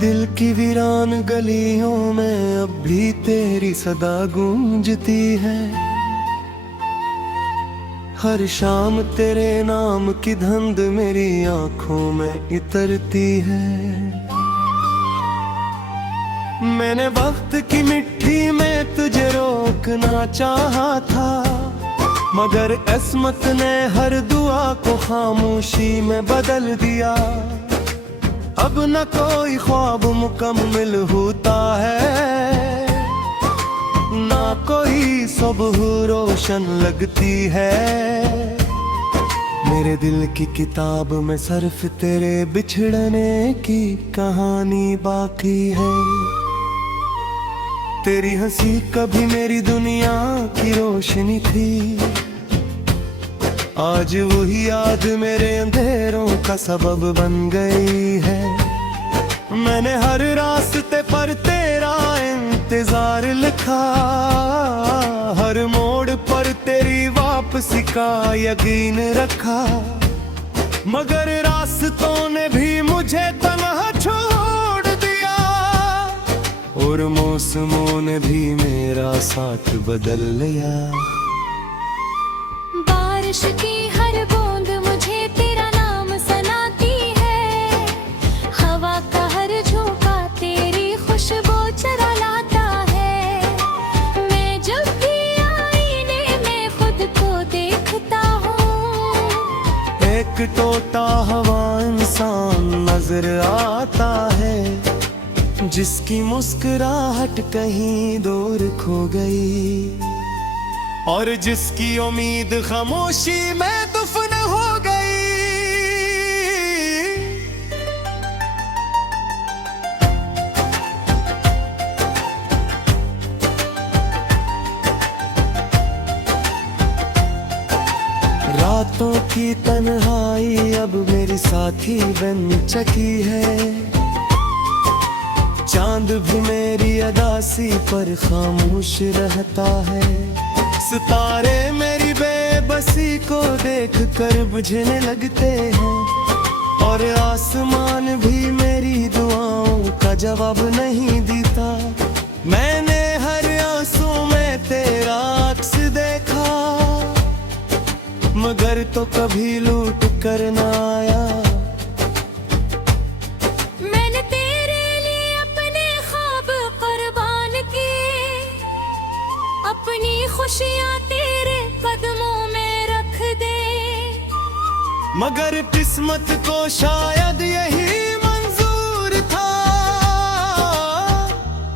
दिल की वीरान गलियों में अब भी तेरी सदा गूंजती है। हर शाम तेरे नाम की धुंध मेरी आंखों में इतरती है। मैंने वक्त की मिट्टी में तुझे रोकना चाहा था, मगर किस्मत ने हर दुआ को खामोशी में बदल दिया। अब न कोई ख्वाब मुकम्मल होता है, ना कोई सुबह रोशन लगती है। मेरे दिल की किताब में सिर्फ तेरे बिछड़ने की कहानी बाकी है। तेरी हंसी कभी मेरी दुनिया की रोशनी थी, आज वही याद मेरे अंधेरों का सबब बन गई है। मैंने हर रास्ते पर तेरा इंतजार लिखा, हर मोड़ पर तेरी वापसी का यकीन रखा, मगर रास्तों ने भी मुझे तन्हा छोड़ दिया, और मौसमों ने भी मेरा साथ बदल लिया। बारिश की हर बूंद मुझे तेरा नाम सुनाती है, हवा का हर झोंका तेरी खुशबू चुरा लाता है। मैं जब भी आईने में खुद को देखता हूँ, एक टोटा हवा इंसान नजर आता है, जिसकी मुस्कुराहट कहीं दूर खो गई, और जिसकी उम्मीद खामोशी में दफन हो गई। रातों की तन्हाई अब मेरी साथी बन चुकी है, चांद भी मेरी अदासी पर खामोश रहता है। सितारे मेरी बेबसी को देख कर बुझने लगते हैं, और आसमान भी मेरी दुआओं का जवाब नहीं देता। मैंने हर आंसू में तेरा अक्स देखा, मगर तो कभी लूट कर न आया। मैंने तेरे लिए अपने ख्वाब कुर्बान किए, अपनी खुशियाँ तेरे कदमों में रख दे, मगर किस्मत को शायद यही मंजूर था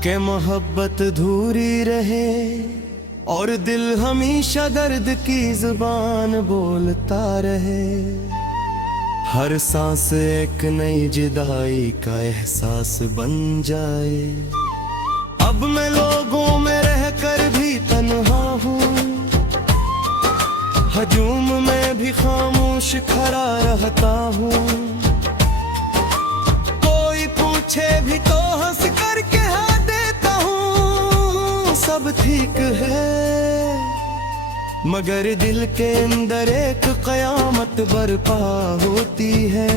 कि मोहब्बत अधूरी रहे, और दिल हमेशा दर्द की जुबान बोलता रहे। हर सांस एक नई जुदाई का एहसास बन जाए। अब मैं लोगों में रहकर भी तन्हा हूँ, हजूम में भी खामोश खड़ा रहता हूँ। कोई पूछे भी तो हंस कर कह देता हूँ सब ठीक है, मगर दिल के अंदर एक कयामत बरपा होती है,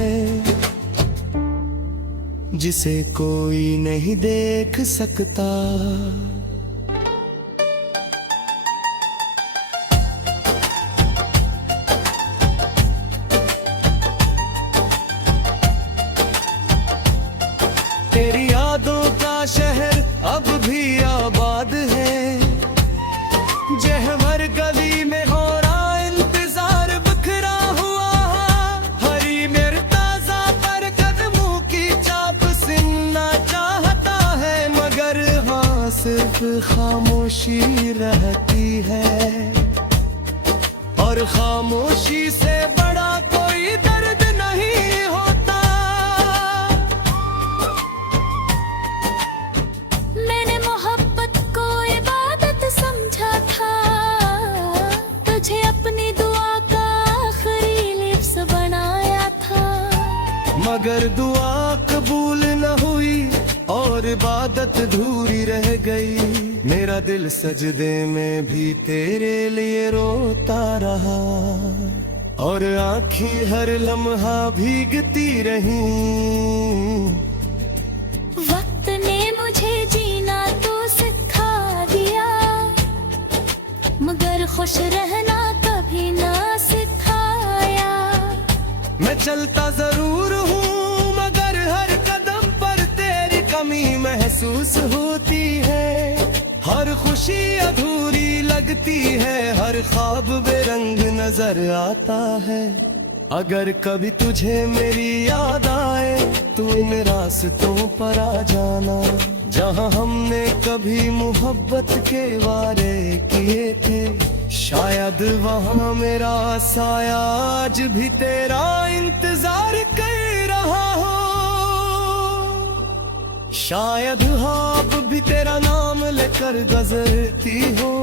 जिसे कोई नहीं देख सकता। तेरी यादों का शहर अब भी आबाद है, जहवर गली में हो रहा इंतजार बिखरा हुआ, हरी मेरे ताजा पर कदमों की चाप सुनना चाहता है, मगर हाँ सिर्फ खामोशी रहती है, और खामोशी से बड़ा कोई दर्द नहीं होता। मैंने मोहब्बत को इबादत समझा था, तुझे अपनी दुआ का आखिरी लिफ्ज़ बनाया था, मगर दुआ कबूल न हुई और हर इबादत अधूरी रह गई। मेरा दिल सजदे में भी तेरे लिए रोता रहा, और आँखें हर लम्हा भीगती रही। वक्त ने मुझे जीना तो सिखा दिया, मगर खुश रहना कभी ना सिखाया। मैं चलता जरूर हूँ मगर हर कदम पर तेरी कमी महसूस होती है। हर खुशी अधूरी लगती है, हर ख्वाब बेरंग नजर आता है। अगर कभी तुझे मेरी याद आए तो इन रास्तों पर आ जाना, जहाँ हमने कभी मोहब्बत के वारे किए थे। शायद वहाँ मेरा साया आज भी तेरा इंतजार कर रहा हो। शायद ख्वाब भी तेरा नाम लेकर गुजरती हो।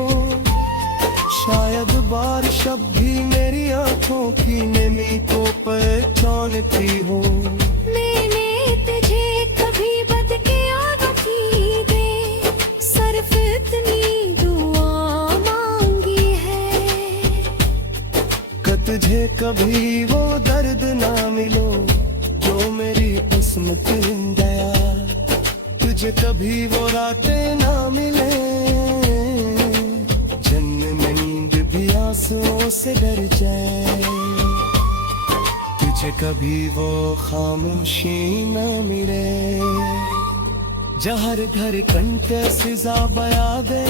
शायद बारिश अब भी मेरी आंखों की नमी को पहचानती हो। मैंने तुझे कभी बद के आदती दे, सिर्फ इतनी दुआ मांगी है। तुझे कभी वो दर्द ना मिलो जो मेरी किस्मत में गया। तुझे कभी वो रातें ना मिले जिनमें में नींद भी आंसुओं से डर जाए। तुझे कभी वो खामोशी ना मिले जहर घर कंटे सिजा बया दे।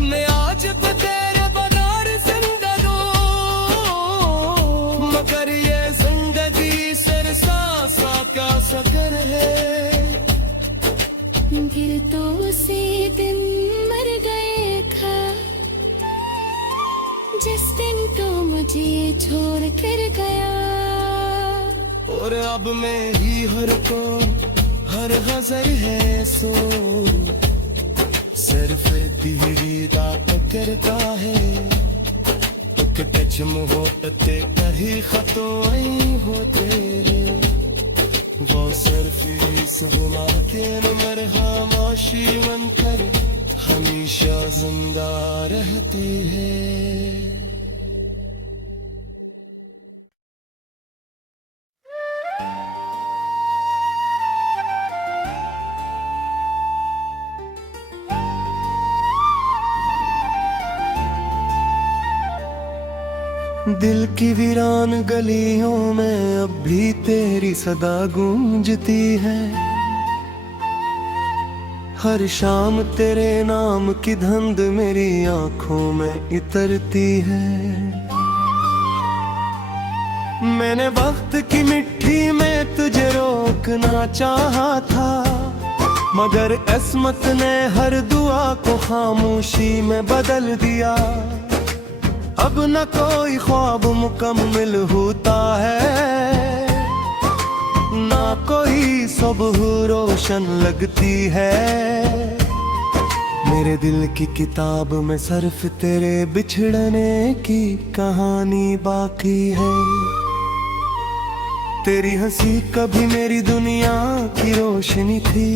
मैं आज तेरे बगैर जिंदा दो, मगर ये जिंदगी सरसा सा क्या सकर है। फिर तो उसी दिन मर गए था, जिस दिन तो मुझे छोड़ कर गया। और अब मैं ही हर को हर गजल है सो, सिर्फ तेरी दात करता है। तुक टच मोहब्बत कही खतोई हो तेरे, वो सिर्फ इस गुमा के नमर खामोशी बनकर हमेशा जिंदा रहती है। दिल की वीरान गलियों में अब भी तेरी सदा गूंजती है। हर शाम तेरे नाम की धुंध मेरी आंखों में इतरती है। मैंने वक्त की मिट्टी में तुझे रोकना चाहा था, मगर किस्मत ने हर दुआ को खामोशी में बदल दिया। अब न कोई ख्वाब मुकम्मल होता है, ना कोई सुबह रोशन लगती है। मेरे दिल की किताब में सिर्फ तेरे बिछड़ने की कहानी बाकी है। तेरी हंसी कभी मेरी दुनिया की रोशनी थी,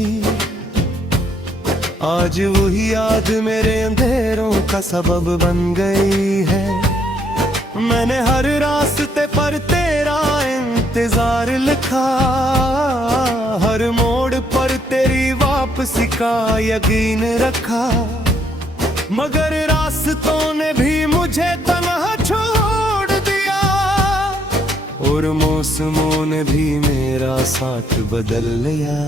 आज वही याद मेरे अंधेरों का सबब बन गई है। मैंने हर रास्ते पर तेरा इंतजार लिखा, हर मोड़ पर तेरी वापसी का यकीन रखा, मगर रास्तों ने भी मुझे तन्हा छोड़ दिया, और मौसमों ने भी मेरा साथ बदल लिया।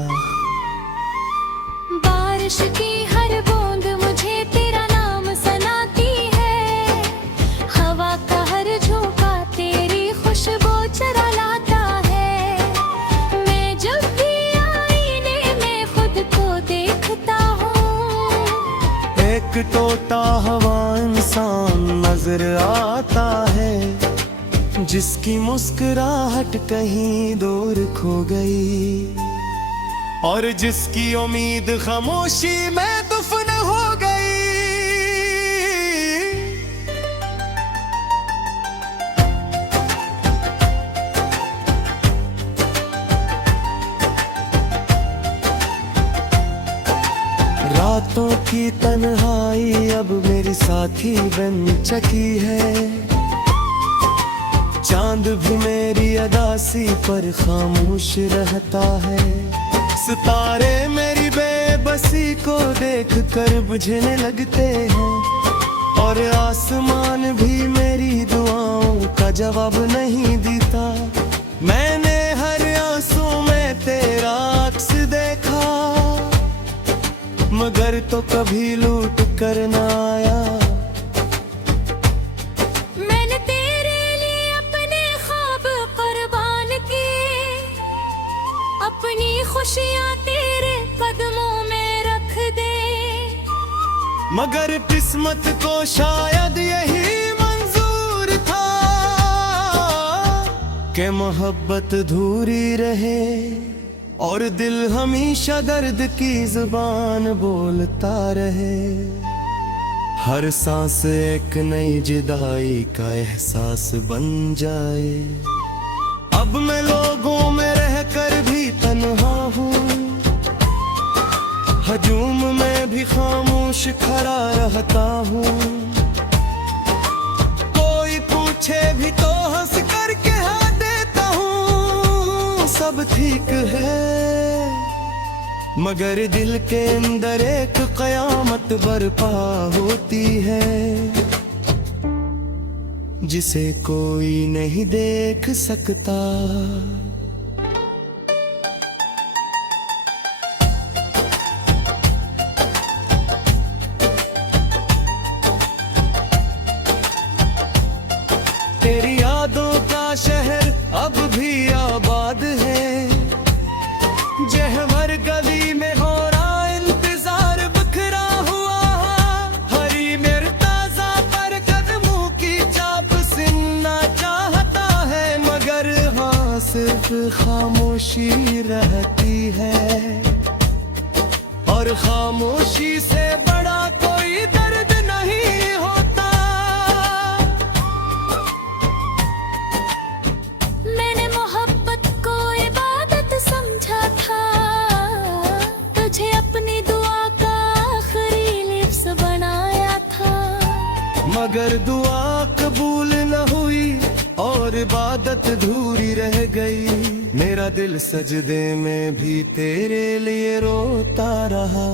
बारिश की हर बूंद मुझे तेरा नाम सुनाती है, हवा का हर झोंका तेरी खुशबू चुरा लाता है। मैं जब भी आईने में खुद को देखता हूँ, एक टोटा हवा इंसान नजर आता है, जिसकी मुस्कुराहट कहीं दूर खो गई, और जिसकी उम्मीद खामोशी में दफन हो गई। रातों की तन्हाई अब मेरी साथी बन चुकी है, चांद भी मेरी अदासी पर खामोश रहता है। सितारे मेरी बेबसी को देख कर बुझने लगते हैं, और आसमान भी मेरी दुआओं का जवाब नहीं देता। मैंने हर आंसू में तेरा अक्स देखा, मगर तो कभी लूट कर न आया। मैंने तेरे लिए अपने ख्वाब कुर्बान किए, अपनी खुशियां तेरे कदमों में रख दे। मगर किस्मत को शायद यही मंजूर था कि मोहब्बत अधूरी रहे, और दिल हमेशा दर्द की जुबान बोलता रहे। हर सांस एक नई जुदाई का एहसास बन जाए। अब मैं लोगों में रहकर भी तन्हा हूँ, हजूम में भी खामोश खड़ा रहता हूँ। कोई पूछे भी तो हंस कर कह देता हूँ सब ठीक है, मगर दिल के अंदर एक कयामत बरपा होती है, जिसे कोई नहीं देख सकता। तेरी यादों का शहर अब भी आबाद है, जहवर गली में हो रहा इंतजार बिखरा हुआ। हरी मेरे ताजा पर कदमों की चाप सुनना चाहता है, मगर हाँ सिर्फ खामोशी रहती है, और खामोशी से बड़ा कोई दर्द नहीं होता। मैंने मोहब्बत को इबादत समझा था, तुझे अपनी दुआ का आखिरी लिफ्ज़ बनाया था। मगर दुआ कबूल न हुई और इबादत अधूरी रह गई। मेरा दिल सजदे में भी तेरे लिए रोता रहा,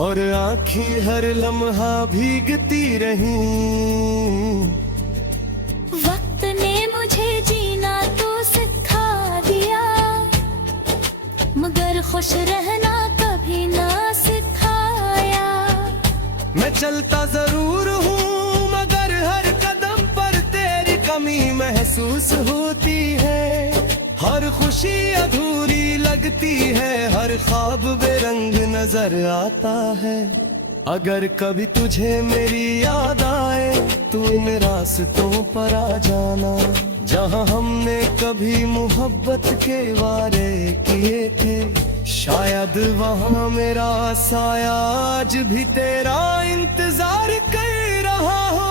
और आँखें हर लम्हा भीगती रही। वक्त ने मुझे जीना तो सिखा दिया, मगर खुश रहना कभी ना सिखाया। मैं चलता जरूर हूँ, मगर हर कदम पर तेरी कमी महसूस होती है। हर खुशी अधूरी लगती है, हर ख्वाब बेरंग नजर आता है। अगर कभी तुझे मेरी याद आए तो इन रास्तों पर आ जाना, जहाँ हमने कभी मोहब्बत के वारे किए थे। शायद वहाँ मेरा साया आज भी तेरा इंतजार कर रहा हो।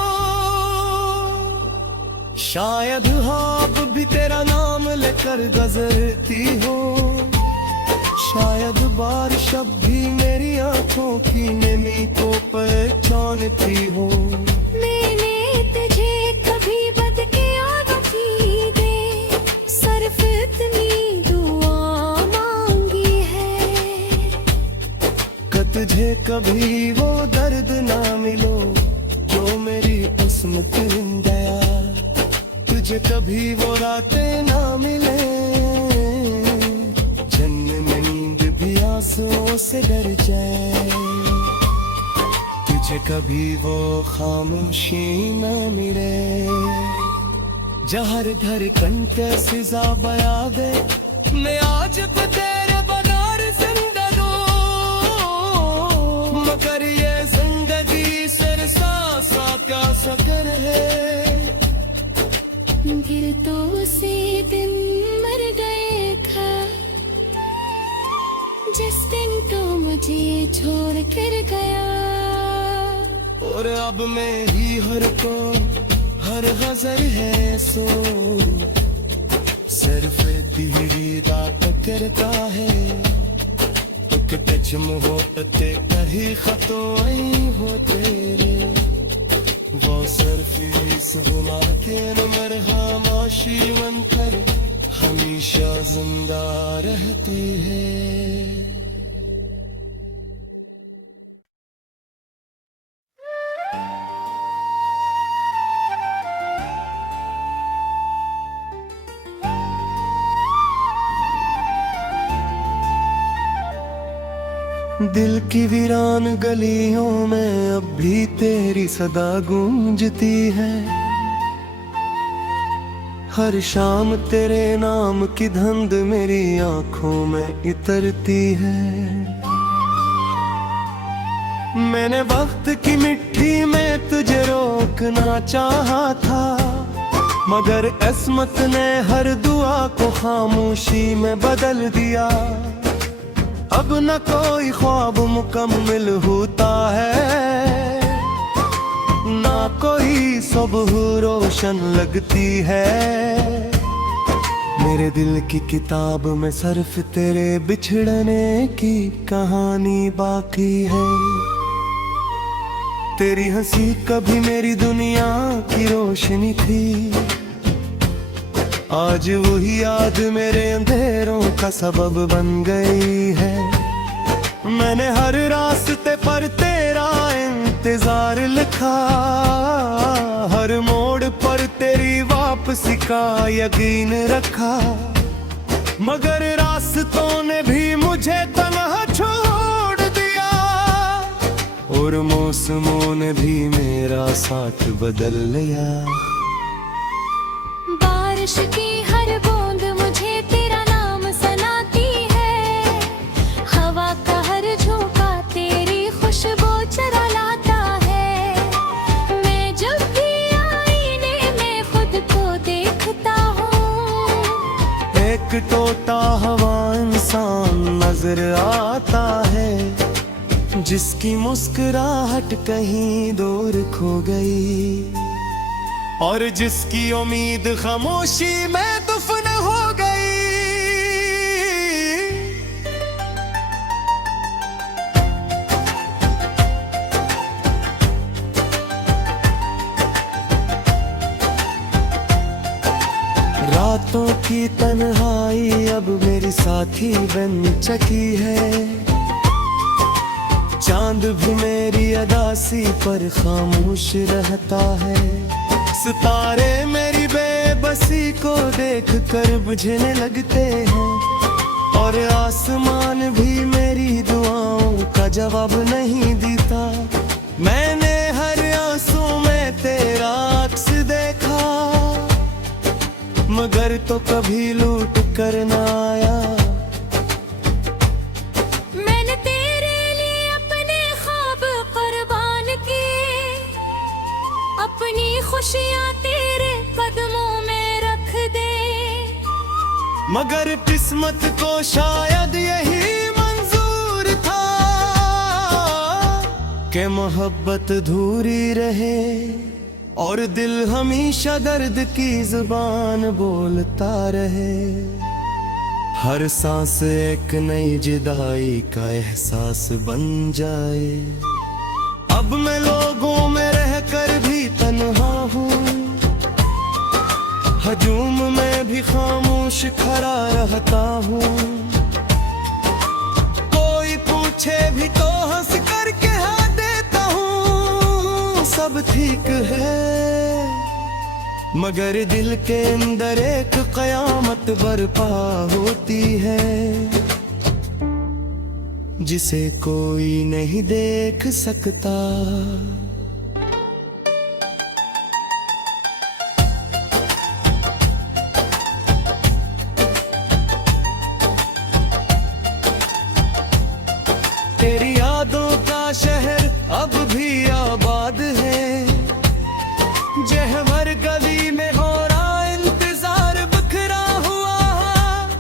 शायद ख्वाब भी तेरा नाम लेकर गुजरती हो। शायद बारिश अब भी मेरी आंखों की नमी को पहचानती हो। मैंने तुझे कभी बदकिस्मती दे, सिर्फ इतनी दुआ मांगी है कि तुझे कभी वो दर्द ना मिलो जो मेरी किस्मत में गया। तुझे कभी वो रातें ना मिले, जन्म में नींद भी आंसुओं से डर जाए। तुझे कभी वो खामोशी ना मिले, जहर घर कंटे सिजा बया दे। मैं आज तो तेरे बगैर जिंदा दूं, मगर ये जिंदगी सिर सा क्या सकर है। गिर तो उसी दिन मर गए था, जिस दिन तो मुझे छोड़ कर गया। और अब मेरी हर को हर गजल है सो, सिर्फ तेरी बात करता है। तो किते च मोहब्बत कही खतोई हो तेरे वो सरफी सुना के नमर खामोशी बनकर हमेशा जिंदा रहती है। दिल की वीरान गलियों में अब भी तेरी सदा गूंजती है। हर शाम तेरे नाम की धुंध मेरी आंखों में इतरती है। मैंने वक्त की मिट्टी में तुझे रोकना चाहा था, मगर किस्मत ने हर दुआ को खामोशी में बदल दिया। अब न कोई ख्वाब मुकम्मल होता है, ना कोई सुबह रोशन लगती है। मेरे दिल की किताब में सिर्फ तेरे बिछड़ने की कहानी बाकी है। तेरी हंसी कभी मेरी दुनिया की रोशनी थी, आज वही याद मेरे अंधेरों का सबब बन गई है। मैंने हर रास्ते पर तेरा इंतजार लिखा, हर मोड़ पर तेरी वापसी का यकीन रखा, मगर रास्तों ने भी मुझे तन्हा छोड़ दिया और मौसमों ने भी मेरा साथ बदल लिया। बारिश की हर बूंद मुझे तेरा नाम सुनाती है, हवा का हर झोंका तेरी खुशबू चुरा लाता है। मैं जब भी आईने में खुद को देखता हूँ, एक टोटा हवा इंसान नजर आता है, जिसकी मुस्कुराहट कहीं दूर खो गई और जिसकी उम्मीद खामोशी में दफन हो गई। रातों की तन्हाई अब मेरी साथी बन चुकी है, चांद भी मेरी अदासी पर खामोश रहता है। सितारे मेरी बेबसी को देख कर बुझने लगते हैं और आसमान भी मेरी दुआओं का जवाब नहीं देता। मैंने हर आंसू में तेरा अक्स देखा, मगर तो कभी लूट कर ना आया। मैंने तेरे लिए अपने ख्वाब कुर्बान किए, अपनी खुशियाँ तेरे कदमों में रख दे, मगर किस्मत को शायद यही मंजूर था कि मोहब्बत धूरी रहे और दिल हमेशा दर्द की जुबान बोलता रहे। हर सांस एक नई जुदाई का एहसास बन जाए। अब मैं लोगों में रहकर भी तन्हा हूँ, हजूम में भी खामोश खड़ा रहता हूँ। कोई पूछे भी तो हंस कर कह देता हूँ सब ठीक है, मगर दिल के अंदर एक कयामत बर्पा होती है, जिसे कोई नहीं देख सकता। तेरी यादों का शहर अब भी आबाद है, जहवर गली में हो रहा इंतजार बखरा हुआ।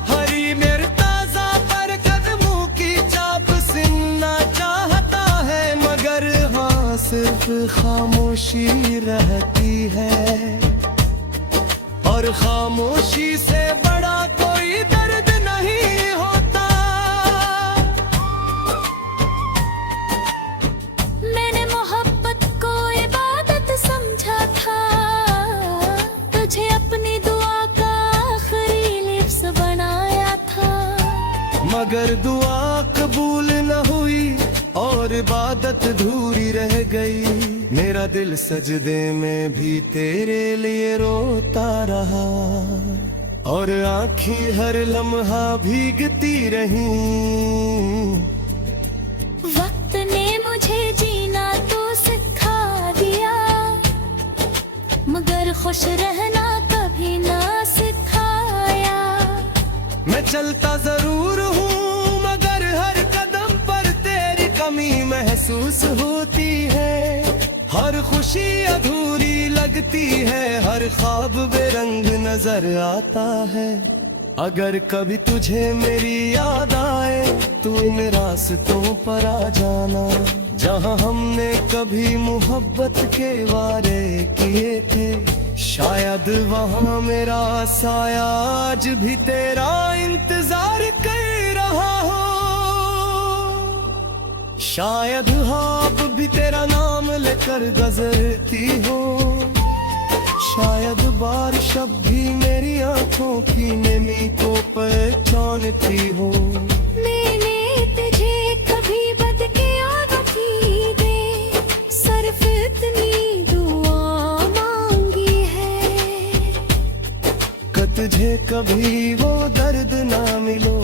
हरी मेरे ताजा पर कदमों की चाप सुनना चाहता है, मगर हाँ सिर्फ खामोशी रहती है और खामोशी से बड़ा कोई दर्द नहीं होता। और इबादत धूरी रह गई। मेरा दिल सजदे में भी तेरे लिए रोता रहा, और आँखें हर लम्हा भीगती रही। वक्त ने मुझे जीना तो सिखा दिया, मगर खुश रहना कभी ना सिखाया। मैं चलता जरूर हूँ मगर हर कदम पर तेरी कमी महसूस होती है। हर खुशी अधूरी लगती है, हर ख्वाब बेरंग नजर आता है। अगर कभी तुझे मेरी याद आए तो इन रास्तों पर आ जाना, जहाँ हमने कभी मोहब्बत के वारे किए थे। शायद वहाँ मेरा साया आज भी तेरा इंतजार कर रहा हो। शायद ख्वाब भी तेरा नाम लेकर गुजरती हो। शायद बारिश अब भी मेरी आंखों की नमी को पहचानती हो। मैंने तुझे कभी बदकिस्मती दे सिर्फ इतनी दुआ मांगी है, कि तुझे कभी वो दर्द ना मिलो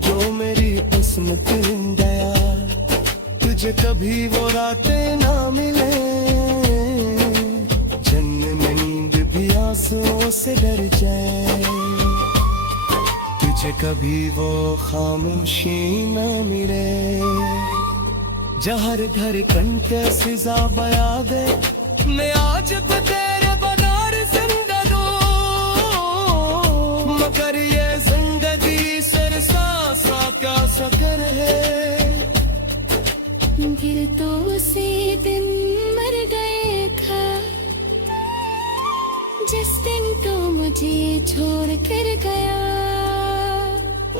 जो मेरी किस्मत में गया। तुझे कभी वो रातें ना मिले जिनमें में नींद भी आंसुओं से डर जाए। तुझे कभी वो खामोशी ना मिले जहर घर कंटे सिजा बया दे। मैं आज भी तेरे बगैर जिंदा दो, मगर ये जिंदगी सिर सा क्या सकर है। फिर तो उसी दिन मर गए था जिस दिन तो मुझे छोड़ कर गया।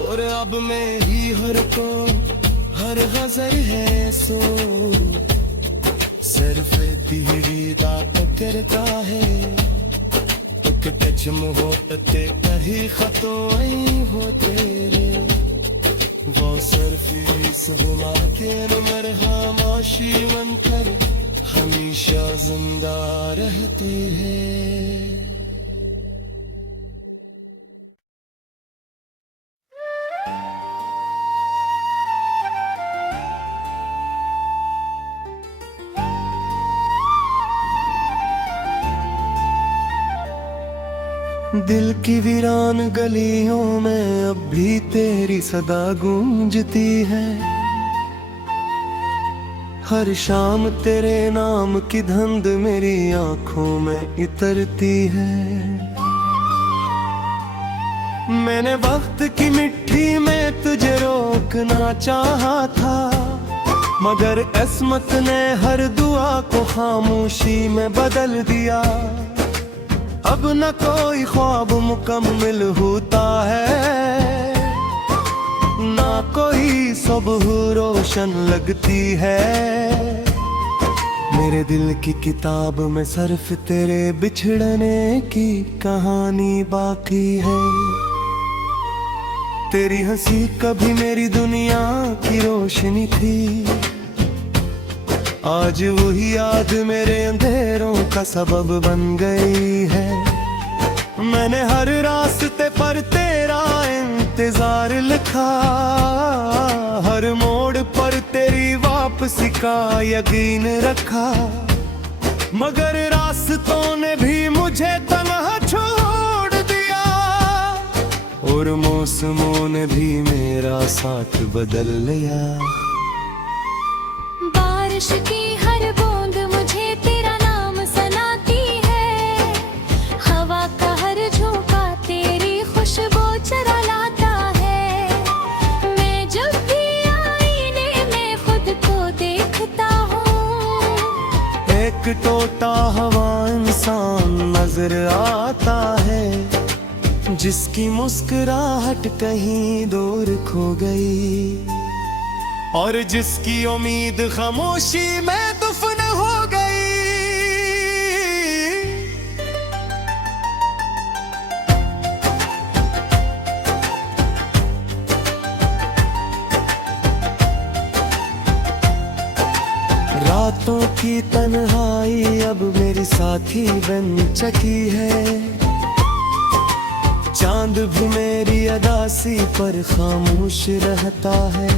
और अब मैं ही हर को हर गजर है सो सिर्फ तेरी रात करता है। एक टच मोहब्बत कहीं खतो आई हो तेरे, वो सिर्फ सहमा के नमर खामोशी बनकर हमेशा जिंदा रहते हैं। दिल की वीरान गलियों में अब भी तेरी सदा गूंजती है। हर शाम तेरे नाम की धुंध मेरी आंखों में इतरती है। मैंने वक्त की मिट्टी में तुझे रोकना चाहा था, मगर किस्मत ने हर दुआ को खामोशी में बदल दिया। अब न कोई ख्वाब मुकम्मल होता है, ना कोई सुबह रोशन लगती है। मेरे दिल की किताब में सिर्फ तेरे बिछड़ने की कहानी बाकी है। तेरी हंसी कभी मेरी दुनिया की रोशनी थी, आज वही याद मेरे अंधेरों का सबब बन गई है। मैंने हर रास्ते पर तेरा इंतजार लिखा, हर मोड़ पर तेरी वापसी का यकीन रखा, मगर रास्तों ने भी मुझे तन्हा छोड़ दिया, और मौसमों ने भी मेरा साथ बदल लिया। बारिश की हर बूंद मुझे तेरा नाम सुनाती है, हवा का हर झोंका तेरी खुशबू चुरा लाता है। मैं जब भी आईने में खुद को देखता हूँ, एक टोटा हवा इंसान नजर आता है, जिसकी मुस्कुराहट कहीं दूर खो गई, और जिसकी उम्मीद खामोशी में दफन हो गई। रातों की तन्हाई अब मेरी साथी बन चुकी है। चांद भी मेरी अदासी पर खामोश रहता है।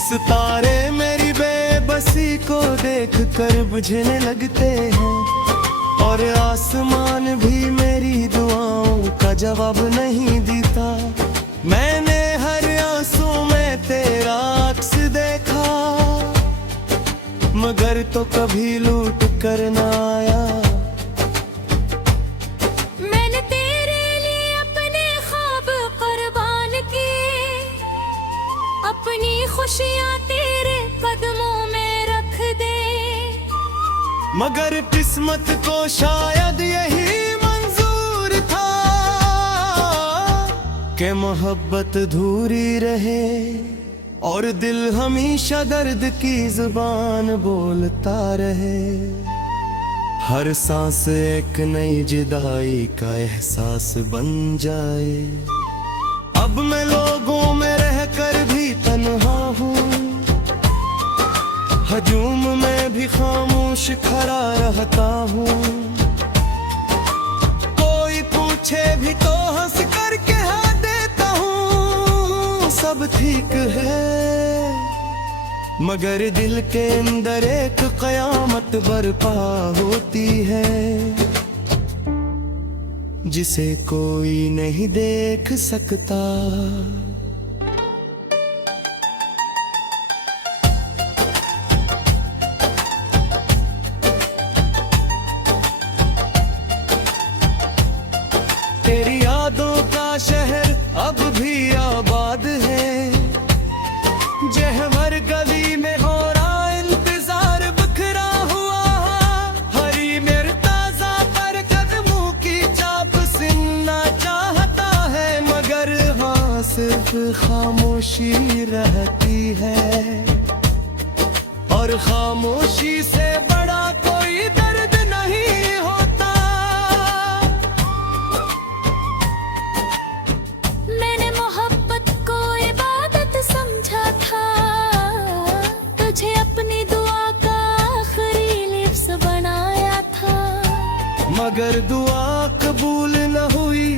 सितारे मेरी बेबसी को देख कर बुझने लगते हैं, और आसमान भी मेरी दुआओं का जवाब नहीं देता। मैंने हर आंसू में तेरा अक्स देखा, मगर तो कभी लूट कर ना आया। मैंने तेरे लिए अपने ख्वाब कुर्बान किए, अपनी खुशियां तेरे कदमों में रख दे। मगर किस्मत को शायद यही मंजूर था कि मोहब्बत धूरी रहे, और दिल हमेशा दर्द की जुबान बोलता रहे। हर सांस एक नई जुदाई का एहसास बन जाए। अब मैं लोगों में रहकर भी तन्हा हूँ, हजूम में भी खामोश खड़ा रहता हूँ। कोई पूछे भी तो हंस कर कह देता हूँ सब ठीक है, मगर दिल के अंदर एक कयामत बरपा होती है, जिसे कोई नहीं देख सकता। तेरी यादों का शहर अब भी आबाद है, जहवर गली में हो रहा इंतजार बिखरा हुआ। हरी मेरे ताजा पर कदमों की चाप सुनना चाहता है, मगर हाँ सिर्फ खामोशी रहती है, और खामोशी से बड़ा कोई दर्द नहीं होता। मैंने मोहब्बत को इबादत समझा था, तुझे अपनी दुआ का आखिरी लिफ्ज़ बनाया था। मगर दुआ कबूल न हुई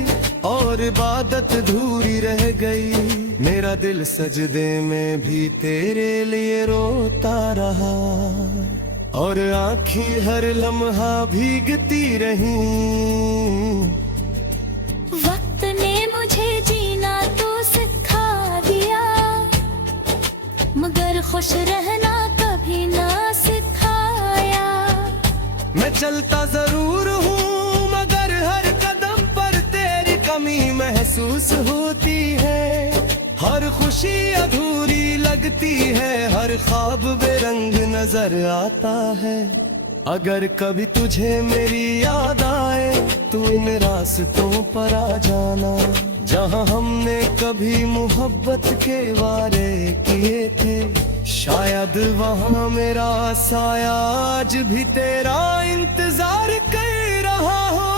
और इबादत अधूरी रह गई। मेरा दिल सजदे में भी तेरे लिए रोता रहा, और आँखें हर लम्हा भीगती रही। वक्त ने मुझे जीना तो सिखा दिया, मगर खुश रहना कभी ना सिखाया। मैं चलता जरूर हूँ, मगर हर कदम पर तेरी कमी महसूस होती है। हर खुशी अधूरी लगती है, हर ख्वाब बेरंग नजर आता है। अगर कभी तुझे मेरी याद आए तो इन रास्तों पर आ जाना, जहाँ हमने कभी मोहब्बत के वारे किए थे। शायद वहाँ मेरा साया आज भी तेरा इंतजार कर रहा हो।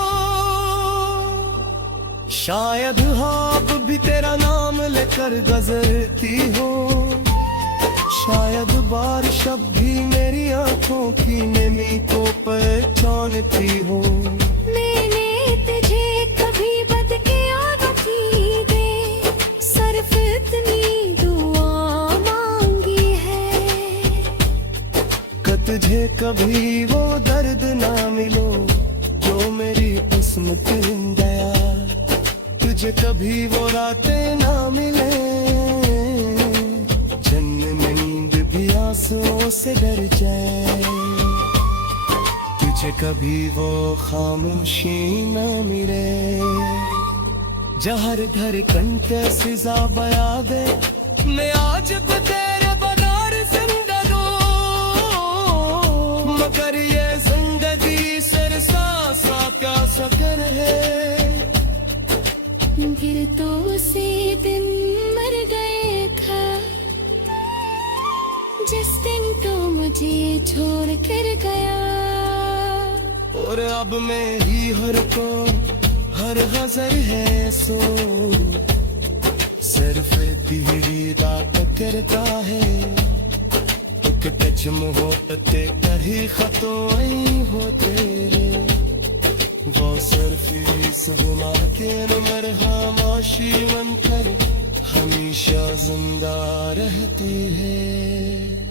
शायद ख्वाब भी तेरा नाम लेकर गुजरती हो। शायद बारिश अब भी मेरी आंखों की नमी को पहचानती हो। मैंने तुझे कभी बदकिस्मती दे, सिर्फ इतनी दुआ मांगी है कि तुझे कभी वो दर्द ना मिलो जो मेरी किस्मत में गया। तुझे कभी वो रातें ना मिले, जन्म में नींद भी आंसुओं से डर जाए। तुझे कभी वो खामोशी ना मिले, जहर धड़कन के सिजा बया दे। मैं आज भी तेरे बगैर जिंदा दूं, मगर ये जिंदगी सिरसा सा क्या सकर है। फिर तो उसी दिन मर गए था, जिस दिन तो मुझे छोड़ कर गया। और अब मेरी हर को हर गजर है सो, सिर्फ तेरी बात करता है। एक टच कुछ मोहब्बते कही खतोई हो तेरे वो सरफीस हुआ के मरहमाशी बनकर हमेशा जिंदा रहती है।